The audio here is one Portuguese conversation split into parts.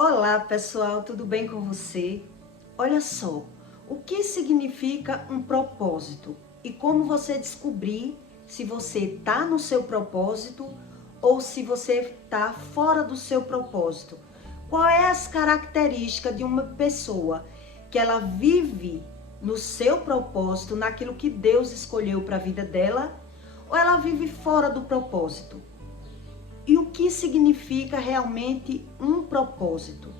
Olá pessoal, tudo bem com você? Olha só, o que significa um propósito e como você descobrir se você está no seu propósito ou se você está fora do seu propósito. Qual é as características de uma pessoa que ela vive no seu propósito, naquilo que Deus escolheu para a vida dela, ou ela vive fora do propósito? E o que significa realmente um propósito?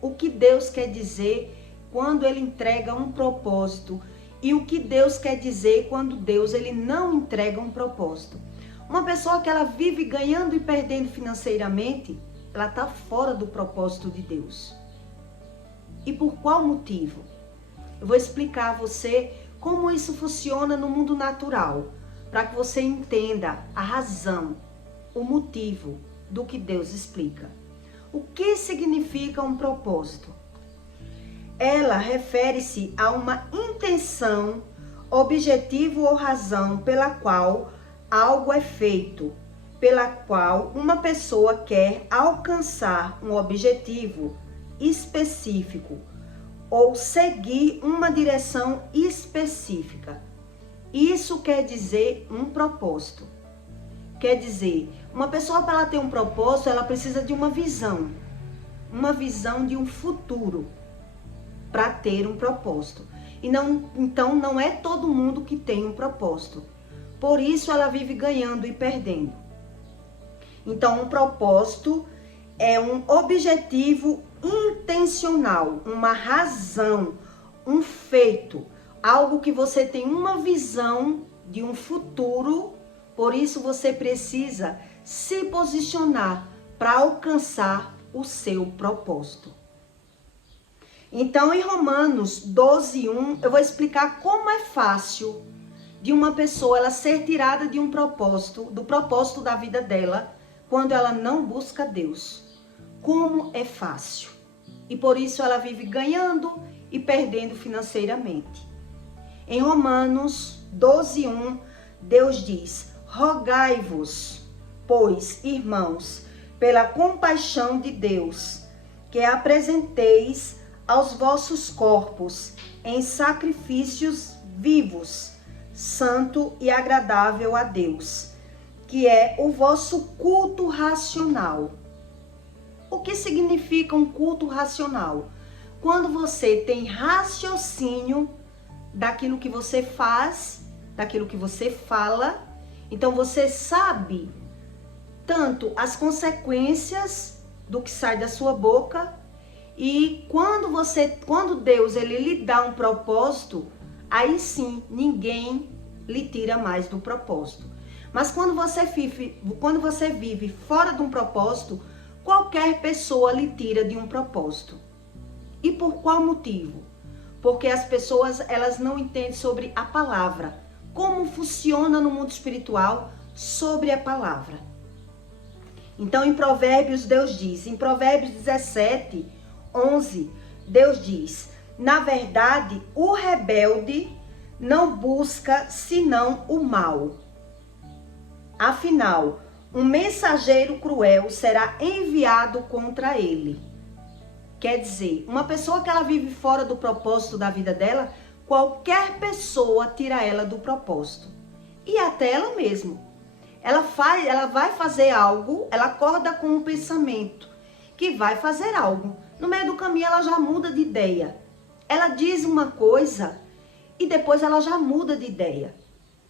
O que Deus quer dizer quando Ele entrega um propósito? E o que Deus quer dizer quando Deus Ele não entrega um propósito? Uma pessoa que ela vive ganhando e perdendo financeiramente, ela está fora do propósito de Deus. E por qual motivo? Eu vou explicar a você como isso funciona no mundo natural, para que você entenda a razão, o motivo do que Deus explica. O que significa um propósito? Ela refere-se a uma intenção, objetivo ou razão pela qual algo é feito, pela qual uma pessoa quer alcançar um objetivo específico ou seguir uma direção específica. Isso quer dizer um propósito. Quer dizer, uma pessoa, para ela ter um propósito, ela precisa de uma visão de um futuro para ter um propósito. Então não é todo mundo que tem um propósito. Por isso ela vive ganhando e perdendo. Então um propósito é um objetivo intencional, uma razão, um feito, algo que você tem uma visão de um futuro. Por isso você precisa se posicionar para alcançar o seu propósito. Então, em Romanos 12:1, eu vou explicar como é fácil de uma pessoa ela ser tirada de um propósito, do propósito da vida dela, quando ela não busca Deus. Como é fácil. E por isso ela vive ganhando e perdendo financeiramente. Em Romanos 12:1, Deus diz: rogai-vos, pois, irmãos, pela compaixão de Deus, que apresenteis aos vossos corpos em sacrifícios vivos, santo e agradável a Deus, que é o vosso culto racional. O que significa um culto racional? Quando você tem raciocínio daquilo que você faz, daquilo que você fala, então você sabe tanto as consequências do que sai da sua boca, e quando Deus ele lhe dá um propósito, aí sim ninguém lhe tira mais do propósito. Mas quando você vive fora de um propósito, qualquer pessoa lhe tira de um propósito. E por qual motivo? Porque as pessoas elas não entendem sobre a palavra, como funciona no mundo espiritual sobre a palavra. Então em Provérbios Deus diz, em Provérbios 17:11, Deus diz: na verdade o rebelde não busca senão o mal. Afinal, um mensageiro cruel será enviado contra ele. Quer dizer, uma pessoa que ela vive fora do propósito da vida dela, qualquer pessoa tira ela do propósito. E até ela mesma. Ela vai fazer algo, ela acorda com um pensamento que vai fazer algo. No meio do caminho ela já muda de ideia. Ela diz uma coisa e depois ela já muda de ideia.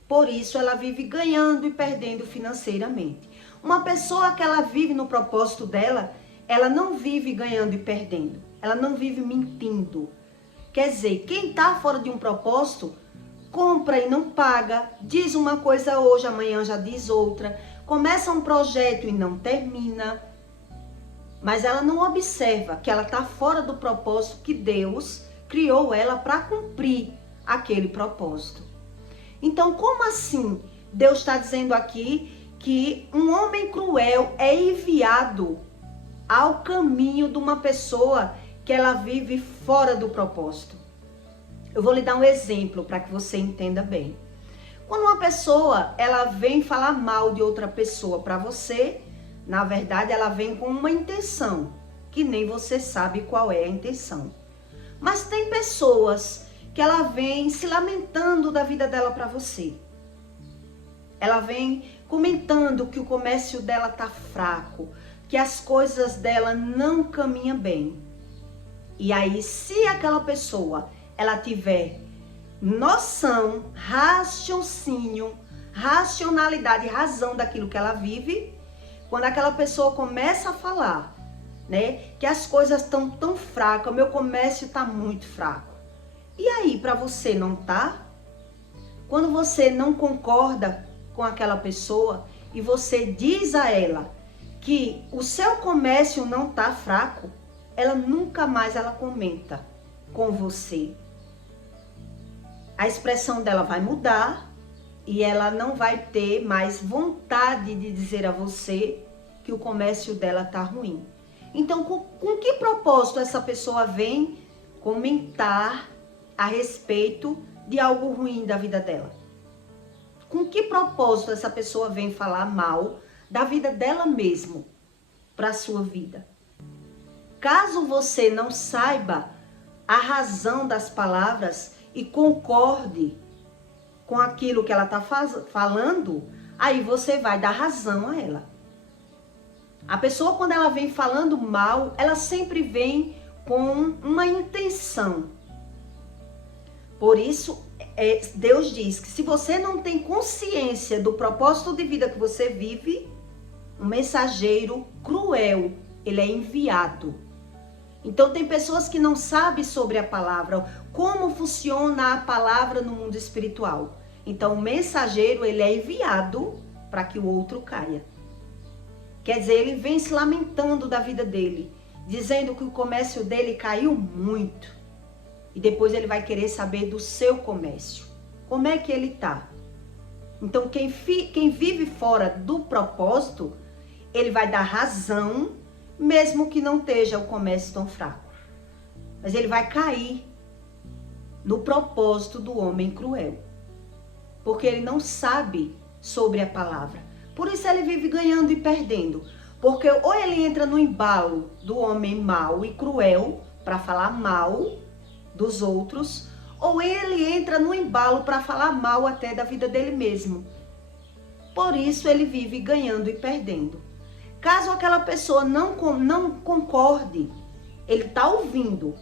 Por isso ela vive ganhando e perdendo financeiramente. Uma pessoa que ela vive no propósito dela, ela não vive ganhando e perdendo. Ela não vive mentindo. Quer dizer, quem está fora de um propósito, compra e não paga, diz uma coisa hoje, amanhã já diz outra, começa um projeto e não termina, mas ela não observa que ela está fora do propósito que Deus criou ela para cumprir aquele propósito. Então, como assim Deus está dizendo aqui que um homem cruel é enviado ao caminho de uma pessoa que ela vive fora do propósito? Eu vou lhe dar um exemplo para que você entenda bem. Quando uma pessoa ela vem falar mal de outra pessoa para você, na verdade ela vem com uma intenção. que nem você sabe qual é a intenção. Mas tem pessoas que ela vem se lamentando da vida dela para você. Ela vem comentando que o comércio dela tá fraco, que as coisas dela não caminham bem. E aí, se aquela pessoa, ela tiver noção, raciocínio, racionalidade, razão daquilo que ela vive, quando aquela pessoa começa a falar, né, que as coisas estão tão fracas, o meu comércio está muito fraco. E aí, para você não tá? Quando você não concorda com aquela pessoa e você diz a ela que o seu comércio não tá fraco, ela nunca mais ela comenta com você. A expressão dela vai mudar e ela não vai ter mais vontade de dizer a você que o comércio dela tá ruim. Então, com que propósito essa pessoa vem comentar a respeito de algo ruim da vida dela? Com que propósito essa pessoa vem falar mal da vida dela mesmo para a sua vida? Caso você não saiba a razão das palavras e concorde com aquilo que ela está falando, aí você vai dar razão a ela. A pessoa, quando ela vem falando mal, ela sempre vem com uma intenção. Por isso, Deus diz que se você não tem consciência do propósito de vida que você vive, um mensageiro cruel, ele é enviado. Então tem pessoas que não sabem sobre a palavra, como funciona a palavra no mundo espiritual. Então o mensageiro, ele é enviado para que o outro caia. Quer dizer, ele vem se lamentando da vida dele, dizendo que o comércio dele caiu muito. E depois ele vai querer saber do seu comércio. Como é que ele tá? Então quem vive fora do propósito, ele vai dar razão, mesmo que não esteja o comércio tão fraco. Mas ele vai cair no propósito do homem cruel. Porque ele não sabe sobre a palavra. Por isso ele vive ganhando e perdendo. Porque ou ele entra no embalo do homem mau e cruel, para falar mal dos outros, ou ele entra no embalo para falar mal até da vida dele mesmo. Por isso ele vive ganhando e perdendo. Caso aquela pessoa não concorde, ele está ouvindo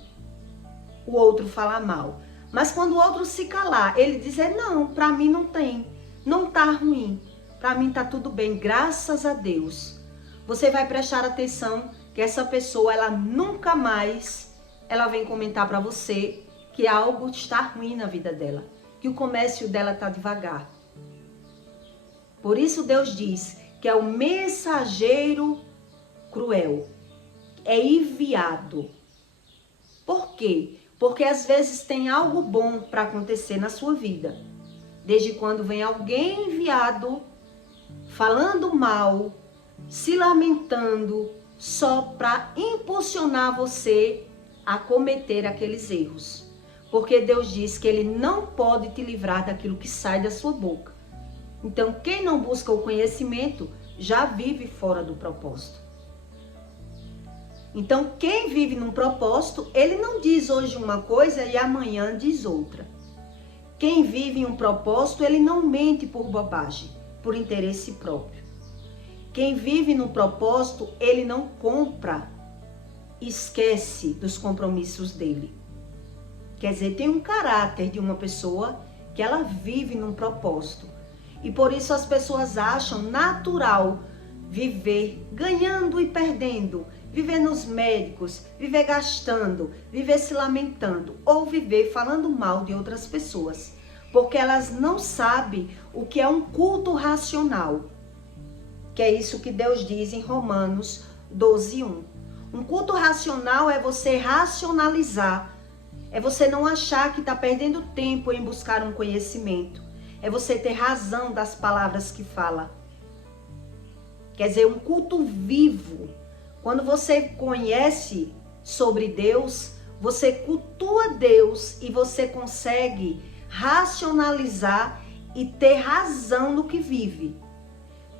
o outro falar mal. Mas quando o outro se calar, ele dizer, não, para mim não tem, não tá ruim, para mim tá tudo bem, graças a Deus. Você vai prestar atenção que essa pessoa, ela nunca mais, ela vem comentar para você que algo está ruim na vida dela, que o comércio dela tá devagar. Por isso Deus diz que é o mensageiro cruel, é enviado. Por quê? Porque às vezes tem algo bom para acontecer na sua vida. Desde quando vem alguém enviado, falando mal, se lamentando, só para impulsionar você a cometer aqueles erros. Porque Deus diz que Ele não pode te livrar daquilo que sai da sua boca. Então, quem não busca o conhecimento, já vive fora do propósito. Então, quem vive num propósito, ele não diz hoje uma coisa e amanhã diz outra. Quem vive em um propósito, ele não mente por bobagem, por interesse próprio. Quem vive no propósito, ele não compra, esquece dos compromissos dele. Quer dizer, tem um caráter de uma pessoa que ela vive num propósito. E por isso as pessoas acham natural viver ganhando e perdendo, viver nos médicos, viver gastando, viver se lamentando ou viver falando mal de outras pessoas, porque elas não sabem o que é um culto racional, que é isso que Deus diz em Romanos 12:1. Um culto racional é você racionalizar, é você não achar que está perdendo tempo em buscar um conhecimento, é você ter razão das palavras que fala. Quer dizer, um culto vivo. Quando você conhece sobre Deus, você cultua Deus e você consegue racionalizar e ter razão no que vive.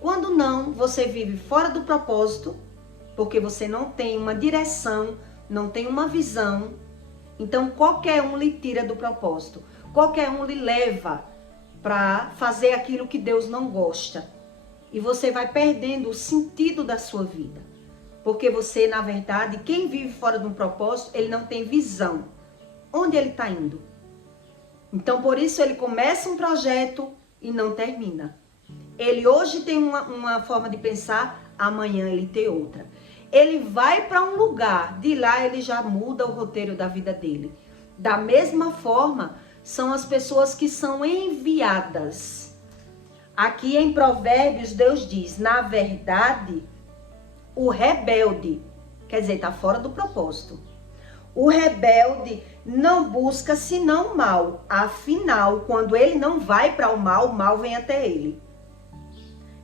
Quando não, você vive fora do propósito porque você não tem uma direção, não tem uma visão. Então qualquer um lhe tira do propósito, qualquer um lhe leva para fazer aquilo que Deus não gosta. E você vai perdendo o sentido da sua vida. Porque você, na verdade, quem vive fora de um propósito, ele não tem visão. Onde ele está indo? Então, por isso, ele começa um projeto e não termina. Ele hoje tem uma forma de pensar, amanhã ele tem outra. Ele vai para um lugar, de lá ele já muda o roteiro da vida dele. Da mesma forma, são as pessoas que são enviadas. Aqui em Provérbios, Deus diz, na verdade, o rebelde, quer dizer, está fora do propósito. O rebelde não busca senão o mal. Afinal, quando ele não vai para o mal vem até ele.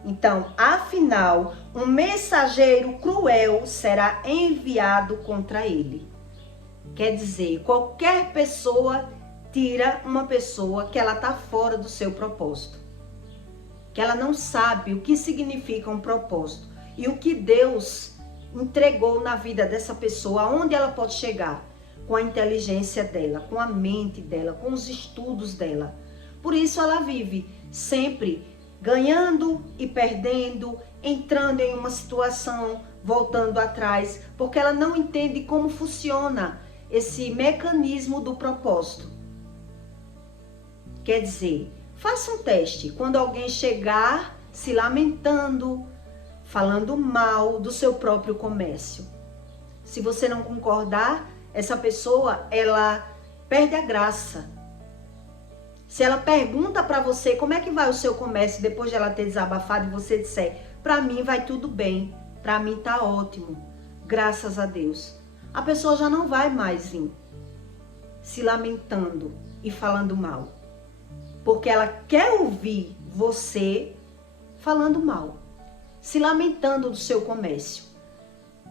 Então, afinal, um mensageiro cruel será enviado contra ele. Quer dizer, qualquer pessoa tira uma pessoa que ela está fora do seu propósito. Que ela não sabe o que significa um propósito. E o que Deus entregou na vida dessa pessoa, aonde ela pode chegar. Com a inteligência dela, com a mente dela, com os estudos dela. Por isso ela vive sempre ganhando e perdendo, entrando em uma situação, voltando atrás, porque ela não entende como funciona esse mecanismo do propósito. Quer dizer, faça um teste. Quando alguém chegar se lamentando, falando mal do seu próprio comércio. Se você não concordar, essa pessoa, ela perde a graça. Se ela pergunta para você como é que vai o seu comércio depois de ela ter desabafado e você disser, para mim vai tudo bem, para mim tá ótimo, graças a Deus. A pessoa já não vai mais vir se lamentando e falando mal. Porque ela quer ouvir você falando mal, se lamentando do seu comércio.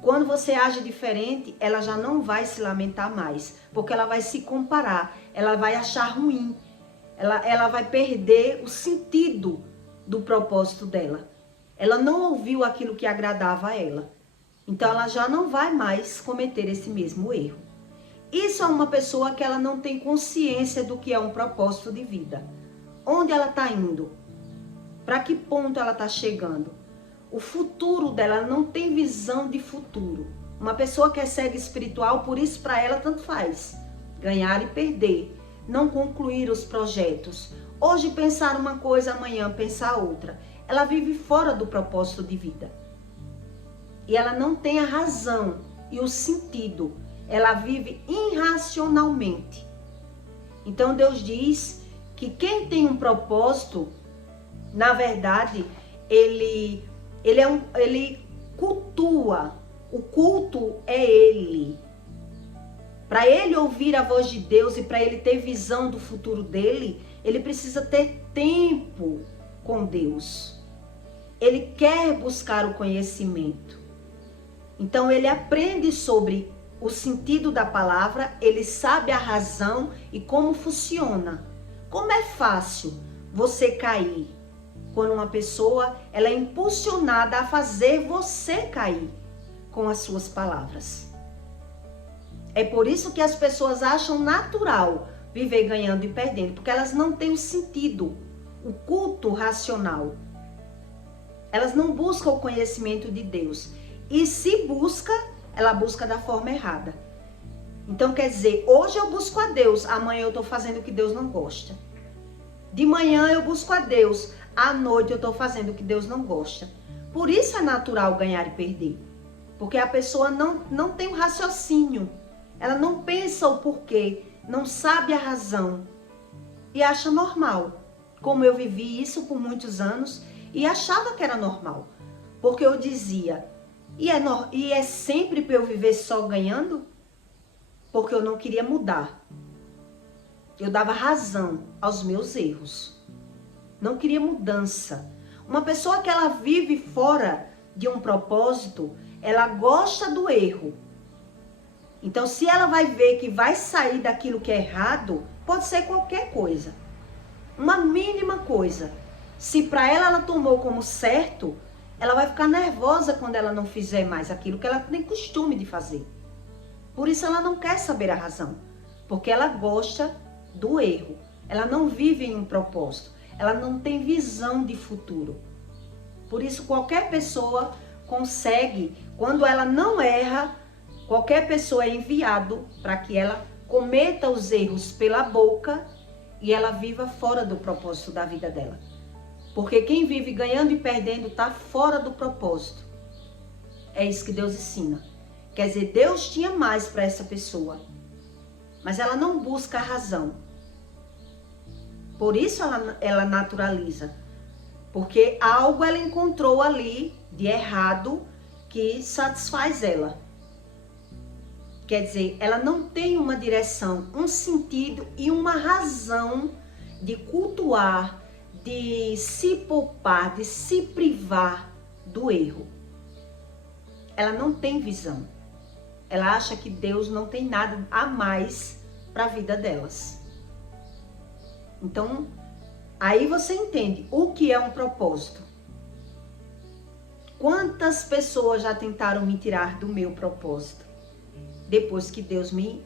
Quando você age diferente, ela já não vai se lamentar mais, porque ela vai se comparar, ela vai achar ruim, ela vai perder o sentido do propósito dela. Ela não ouviu aquilo que agradava a ela, então ela já não vai mais cometer esse mesmo erro. Isso é uma pessoa que ela não tem consciência do que é um propósito de vida. Onde ela está indo? Para que ponto ela está chegando? O futuro dela não tem visão de futuro. Uma pessoa que é cega espiritual, por isso para ela tanto faz. Ganhar e perder. Não concluir os projetos. Hoje pensar uma coisa, amanhã pensar outra. Ela vive fora do propósito de vida. E ela não tem a razão e o sentido. Ela vive irracionalmente. Então Deus diz que quem tem um propósito, na verdade, ele cultua. O culto é ele. Para ele ouvir a voz de Deus e para ele ter visão do futuro dele, ele precisa ter tempo com Deus. Ele quer buscar o conhecimento. Então ele aprende sobre o sentido da palavra, ele sabe a razão e como funciona. Como é fácil você cair quando uma pessoa ela é impulsionada a fazer você cair com as suas palavras. É por isso que as pessoas acham natural viver ganhando e perdendo, porque elas não têm o sentido, o culto racional. Elas não buscam o conhecimento de Deus. E se busca, ela busca da forma errada. Então quer dizer, hoje eu busco a Deus, amanhã eu estou fazendo o que Deus não gosta. De manhã eu busco a Deus, à noite eu estou fazendo o que Deus não gosta. Por isso é natural ganhar e perder. Porque a pessoa não tem um raciocínio. Ela não pensa o porquê, não sabe a razão. E acha normal. Como eu vivi isso por muitos anos e achava que era normal. Porque eu dizia, e é sempre para eu viver só ganhando? Porque eu não queria mudar. Eu dava razão aos meus erros. Não queria mudança. Uma pessoa que ela vive fora de um propósito, ela gosta do erro. Então, se ela vai ver que vai sair daquilo que é errado, pode ser qualquer coisa. Uma mínima coisa. Se para ela tomou como certo, ela vai ficar nervosa quando ela não fizer mais aquilo que ela tem costume de fazer. Por isso ela não quer saber a razão, porque ela gosta do erro. Ela não vive em um propósito, ela não tem visão de futuro. Por isso qualquer pessoa consegue, quando ela não erra, qualquer pessoa é enviado para que ela cometa os erros pela boca e ela viva fora do propósito da vida dela. Porque quem vive ganhando e perdendo está fora do propósito. É isso que Deus ensina. Quer dizer, Deus tinha mais para essa pessoa, mas ela não busca a razão. Por isso ela naturaliza. Porque algo ela encontrou ali de errado que satisfaz ela. Quer dizer, ela não tem uma direção, um sentido e uma razão de cultuar, de se poupar, de se privar do erro. Ela não tem visão. Ela acha que Deus não tem nada a mais para a vida delas. Então, aí você entende o que é um propósito. Quantas pessoas já tentaram me tirar do meu propósito? Depois que Deus me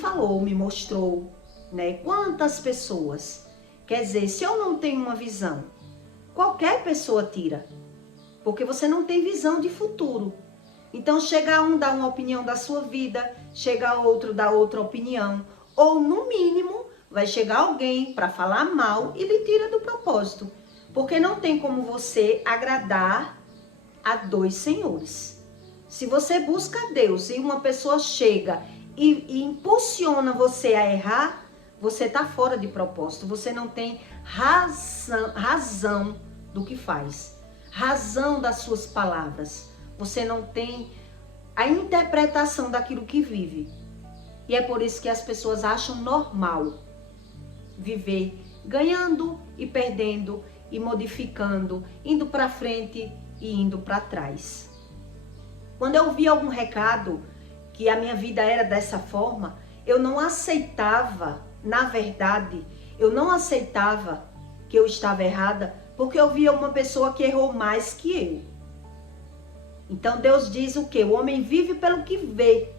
falou, me mostrou, né? Quantas pessoas? Quer dizer, se eu não tenho uma visão, qualquer pessoa tira. Porque você não tem visão de futuro. Então chega um dar uma opinião da sua vida, chega outro dar outra opinião. Ou no mínimo, vai chegar alguém para falar mal e lhe tira do propósito. Porque não tem como você agradar a dois senhores. Se você busca a Deus e uma pessoa chega e impulsiona você a errar, você está fora de propósito. Você não tem razão do que faz. Razão das suas palavras. Você não tem a interpretação daquilo que vive. E é por isso que as pessoas acham normal viver ganhando e perdendo e modificando, indo para frente e indo para trás. Quando eu vi algum recado que a minha vida era dessa forma, eu não aceitava, na verdade, eu não aceitava que eu estava errada, porque eu via uma pessoa que errou mais que eu. Então Deus diz o quê? O homem vive pelo que vê.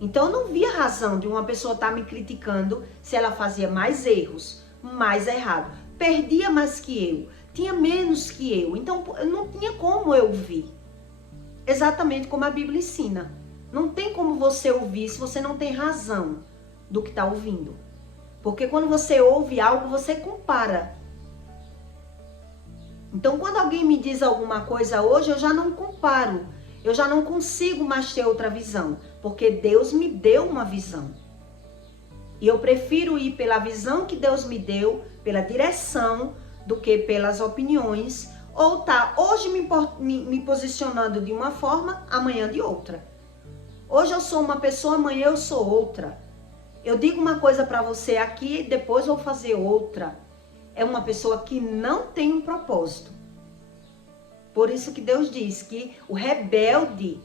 Então eu não via razão de uma pessoa estar me criticando se ela fazia mais erros, mais errado, perdia mais que eu, tinha menos que eu. Então não tinha como eu ouvir. Exatamente como a Bíblia ensina. Não tem como você ouvir se você não tem razão do que está ouvindo. Porque quando você ouve algo, você compara. Então, quando alguém me diz alguma coisa hoje, eu já não comparo. Eu já não consigo mais ter outra visão. Porque Deus me deu uma visão. E eu prefiro ir pela visão que Deus me deu, pela direção, do que pelas opiniões. Ou tá hoje me posicionando de uma forma, amanhã de outra. Hoje eu sou uma pessoa, amanhã eu sou outra. Eu digo uma coisa para você aqui, depois vou fazer outra. É uma pessoa que não tem um propósito. Por isso que Deus diz que o rebelde,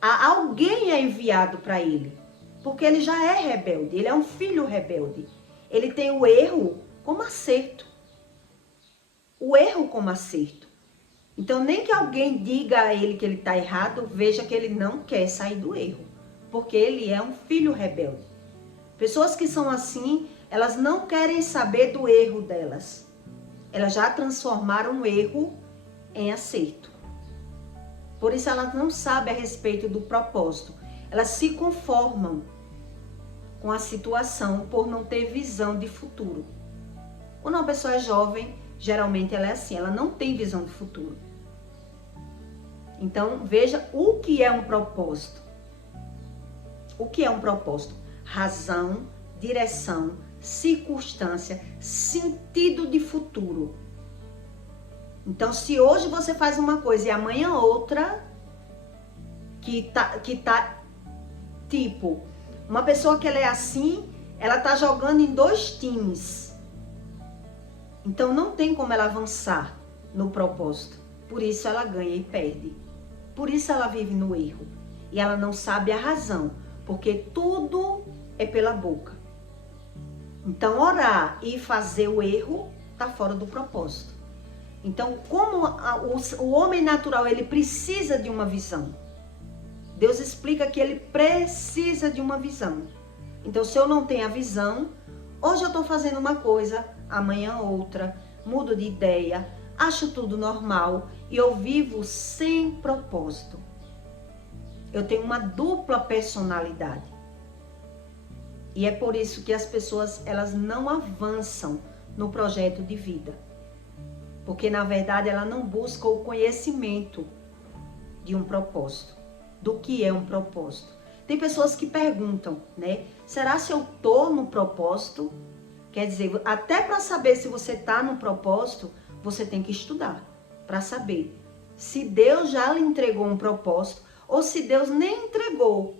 alguém é enviado para ele. Porque ele já é rebelde, ele é um filho rebelde. Ele tem o erro como acerto. O erro como acerto. Então, nem que alguém diga a ele que ele está errado, veja que ele não quer sair do erro. Porque ele é um filho rebelde. Pessoas que são assim, elas não querem saber do erro delas. Elas já transformaram o erro em acerto. Por isso, elas não sabem a respeito do propósito. Elas se conformam com a situação por não ter visão de futuro. Quando uma pessoa é jovem, geralmente ela é assim, ela não tem visão de futuro. Então, veja o que é um propósito. O que é um propósito? Razão, direção, circunstância, sentido de futuro. Então, se hoje você faz uma coisa e amanhã outra, que tá tipo, uma pessoa que ela é assim, ela tá jogando em dois times. Então não tem como ela avançar no propósito. Por isso ela ganha e perde. Por isso ela vive no erro. E ela não sabe a razão. Porque tudo é pela boca. Então orar e fazer o erro está fora do propósito. Então, como o homem natural, ele precisa de uma visão. Deus explica que ele precisa de uma visão. Então, se eu não tenho a visão, hoje eu estou fazendo uma coisa, amanhã outra, mudo de ideia, acho tudo normal e eu vivo sem propósito. Eu tenho uma dupla personalidade. E é por isso que as pessoas, elas não avançam no projeto de vida. Porque, na verdade, ela não busca o conhecimento de um propósito, do que é um propósito. Tem pessoas que perguntam, né? Será se eu tô no propósito? Quer dizer, até para saber se você tá no propósito, você tem que estudar para saber se Deus já lhe entregou um propósito ou se Deus nem entregou.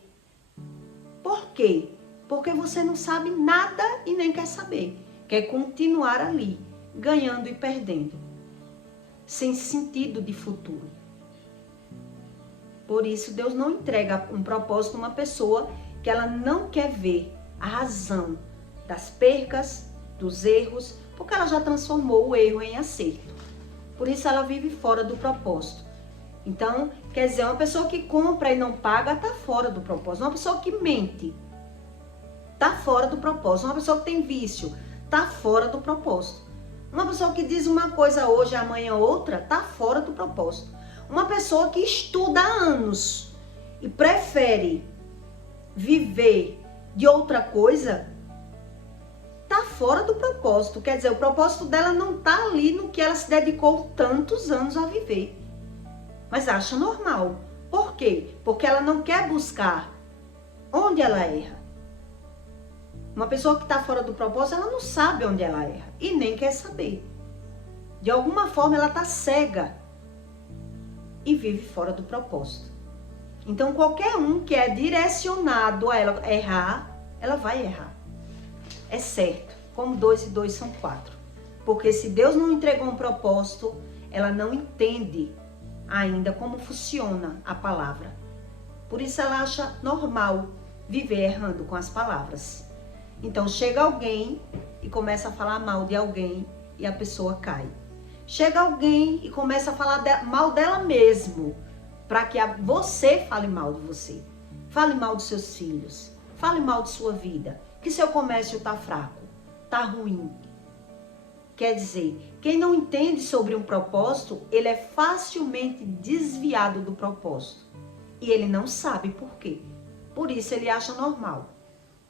Por quê? Porque você não sabe nada e nem quer saber. Quer continuar ali, ganhando e perdendo, sem sentido de futuro. Por isso, Deus não entrega um propósito a uma pessoa que ela não quer ver a razão das percas, dos erros, porque ela já transformou o erro em acerto. Por isso, ela vive fora do propósito. Então, quer dizer, uma pessoa que compra e não paga está fora do propósito. Uma pessoa que mente está fora do propósito. Uma pessoa que tem vício está fora do propósito. Uma pessoa que diz uma coisa hoje, amanhã outra, está fora do propósito. Uma pessoa que estuda há anos e prefere viver de outra coisa, está fora do propósito. Quer dizer, o propósito dela não está ali no que ela se dedicou tantos anos a viver. Mas acha normal. Por quê? Porque ela não quer buscar onde ela erra. Uma pessoa que está fora do propósito, ela não sabe onde ela erra e nem quer saber. De alguma forma, ela está cega e vive fora do propósito. Então, qualquer um que é direcionado a ela errar, ela vai errar. É certo, como 2 e 2 são 4. Porque se Deus não entregou um propósito, ela não entende ainda como funciona a palavra. Por isso ela acha normal viver errando com as palavras. Então chega alguém e começa a falar mal de alguém e a pessoa cai. Chega alguém e começa a falar mal dela mesmo, para que você fale mal de você. Fale mal dos seus filhos, fale mal de sua vida, que seu comércio está fraco, está ruim. Quer dizer, quem não entende sobre um propósito, ele é facilmente desviado do propósito. E ele não sabe por quê. Por isso ele acha normal.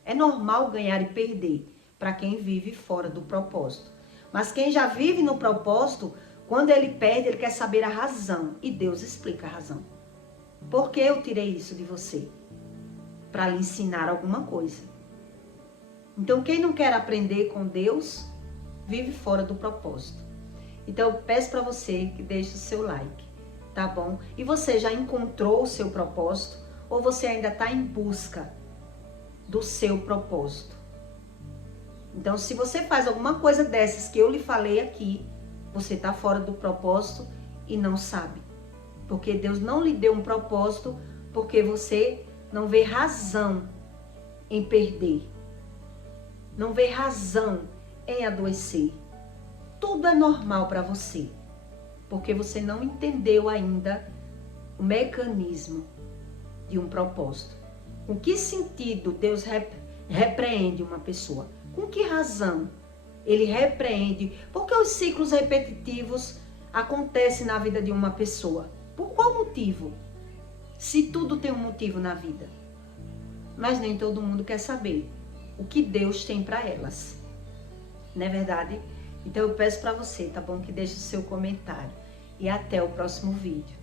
É normal ganhar e perder para quem vive fora do propósito. Mas quem já vive no propósito, quando ele perde, ele quer saber a razão. E Deus explica a razão. Por que eu tirei isso de você? Para lhe ensinar alguma coisa. Então quem não quer aprender com Deus, vive fora do propósito. Então eu peço para você que deixe o seu like, tá bom? E você já encontrou o seu propósito ou você ainda está em busca do seu propósito? Então, se você faz alguma coisa dessas que eu lhe falei aqui, você está fora do propósito e não sabe. Porque Deus não lhe deu um propósito porque você não vê razão em perder. Não vê razão em adoecer. Tudo é normal para você, porque você não entendeu ainda o mecanismo de um propósito. Com que sentido Deus repreende uma pessoa? Com que razão ele repreende? Porque os ciclos repetitivos acontecem na vida de uma pessoa. Por qual motivo? Se tudo tem um motivo na vida. Mas nem todo mundo quer saber o que Deus tem para elas. Não é verdade? Então eu peço para você, tá bom? Que deixe o seu comentário. E até o próximo vídeo.